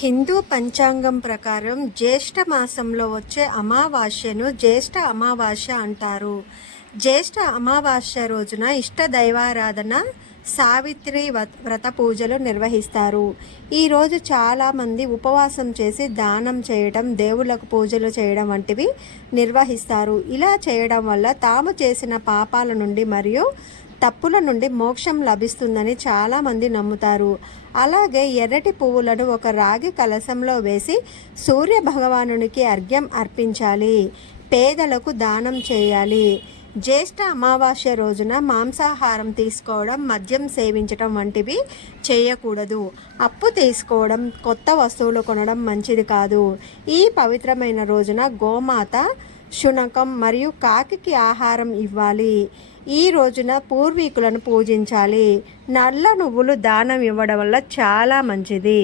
హిందూ పంచాంగం ప్రకారం జ్యేష్ఠ మాసంలో వచ్చే అమావాస్యను జ్యేష్ఠ అమావాస్య అంటారు. జ్యేష్ఠ అమావాస్య రోజున ఇష్ట దైవారాధన, సావిత్రి వ్రత పూజలు నిర్వహిస్తారు. ఈరోజు చాలామంది ఉపవాసం చేసి దానం చేయడం, దేవుళ్ళకు పూజలు చేయడం వంటివి నిర్వహిస్తారు. ఇలా చేయడం వల్ల తాము చేసిన పాపాల నుండి మరియు తప్పుల నుండి మోక్షం లభిస్తుందని చాలామంది నమ్ముతారు. అలాగే ఎర్రటి పువ్వులను ఒక రాగి కలశంలో వేసి సూర్య భగవానునికి అర్ఘ్యం అర్పించాలి. పేదలకు దానం చేయాలి. జ్యేష్ఠ అమావాస్య రోజున మాంసాహారం తీసుకోవడం, మద్యం సేవించడం వంటివి చేయకూడదు. అప్పు తీసుకోవడం, కొత్త వస్తువులు కొనడం మంచిది కాదు. ఈ పవిత్రమైన రోజున గోమాత, శునకం మరియు కాకికి ఆహారం ఇవ్వాలి. ఈ రోజున పూర్వీకులను పూజించాలి. నల్ల నువ్వులు దానం ఇవ్వడం వల్ల చాలా మంచిది.